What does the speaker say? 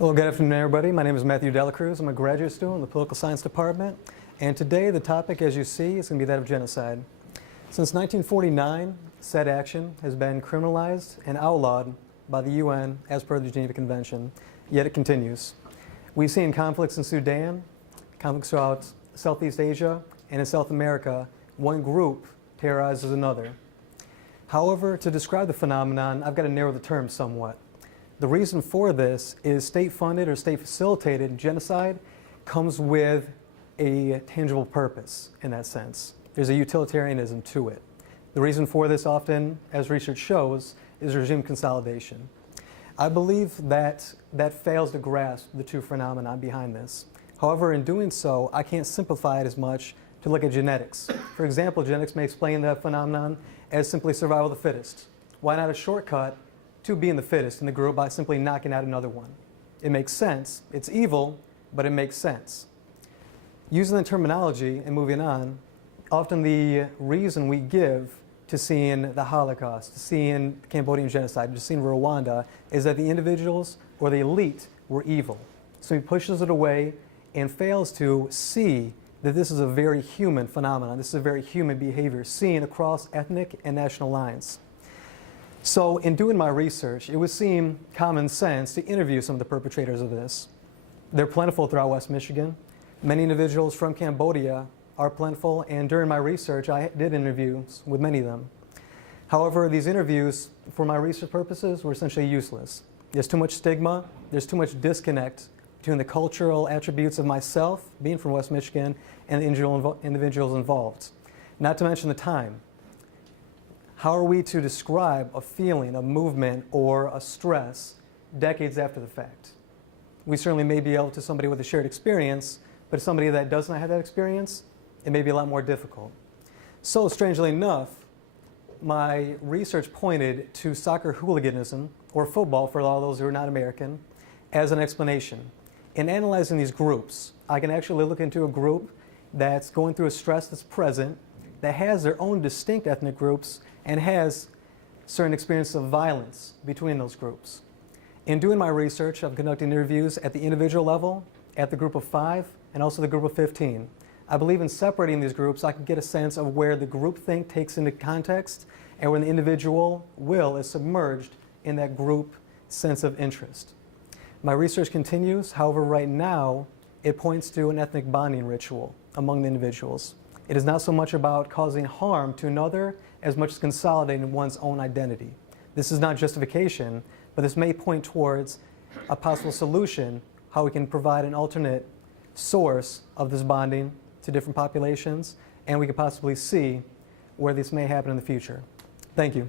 Well, good afternoon, everybody. My name is Matthew Delacruz. I'm a graduate student in the Political Science Department. And today, the topic, as you see, is going to be that of genocide. Since 1949, said action has been criminalized and outlawed by the UN as per the Geneva Convention, yet it continues. We've seen conflicts in Sudan, conflicts throughout Southeast Asia, and in South America, one group terrorizes another. However, to describe the phenomenon, I've got to narrow the term somewhat. The reason for this is state-funded or state-facilitated genocide comes with a tangible purpose in that sense. There's a utilitarianism to it. The reason for this often, as research shows, is regime consolidation. I believe that fails to grasp the true phenomenon behind this. However, in doing so, I can't simplify it as much to look at genetics. For example, genetics may explain that phenomenon as simply survival of the fittest. Why not a shortcut to being the fittest in the group by simply knocking out another one? It makes sense. It's evil, but it makes sense. Using the terminology and moving on, often the reason we give to seeing the Holocaust, to seeing Cambodian genocide, to seeing Rwanda, is that the individuals or the elite were evil. So he pushes it away and fails to see that this is a very human phenomenon. This is a very human behavior seen across ethnic and national lines. So in doing my research, it would seem common sense to interview some of the perpetrators of this. They're plentiful throughout West Michigan. Many individuals from Cambodia are plentiful, and during my research, I did interviews with many of them. However, these interviews, for my research purposes, were essentially useless. There's too much stigma, there's too much disconnect between the cultural attributes of myself, being from West Michigan, and the individuals involved. Not to mention the time. How are we to describe a feeling, a movement, or a stress decades after the fact? We certainly may be able to somebody with a shared experience, but somebody that does not have that experience, it may be a lot more difficult. So, strangely enough, my research pointed to soccer hooliganism, or football for all those who are not American, as an explanation. In analyzing these groups, I can actually look into a group that's going through a stress that's present, that has their own distinct ethnic groups, and has certain experiences of violence between those groups. In doing my research, I'm conducting interviews at the individual level, at the group of 5, and also the group of 15. I believe in separating these groups, I can get a sense of where the groupthink takes into context and when the individual will is submerged in that group sense of interest. My research continues, however, right now, it points to an ethnic bonding ritual among the individuals. It is not so much about causing harm to another as much as consolidating one's own identity. This is not justification, but this may point towards a possible solution, how we can provide an alternate source of this bonding to different populations, and we can possibly see where this may happen in the future. Thank you.